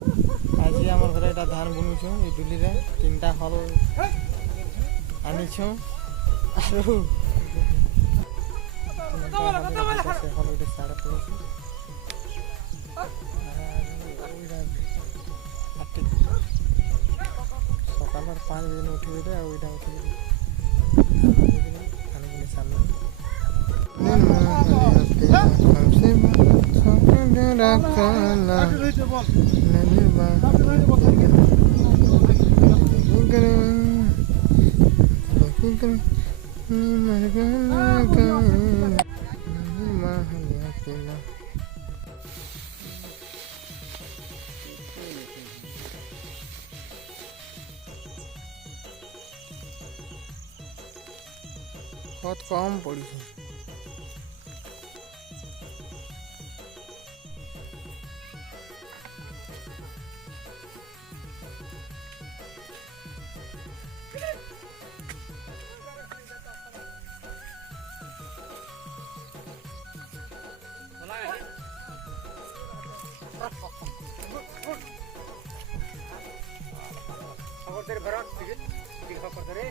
आज आम घर यहाँ धान बुनुछु ये डुली रे 3टा हल आनीछु आरो से हल गोटे साड़े पड़े सकाल 5 बजे उठी आईटा उठी धान बुनी सारे बहुत कम पड़ी खबर तेरे भरा ठीक है खबर तेरे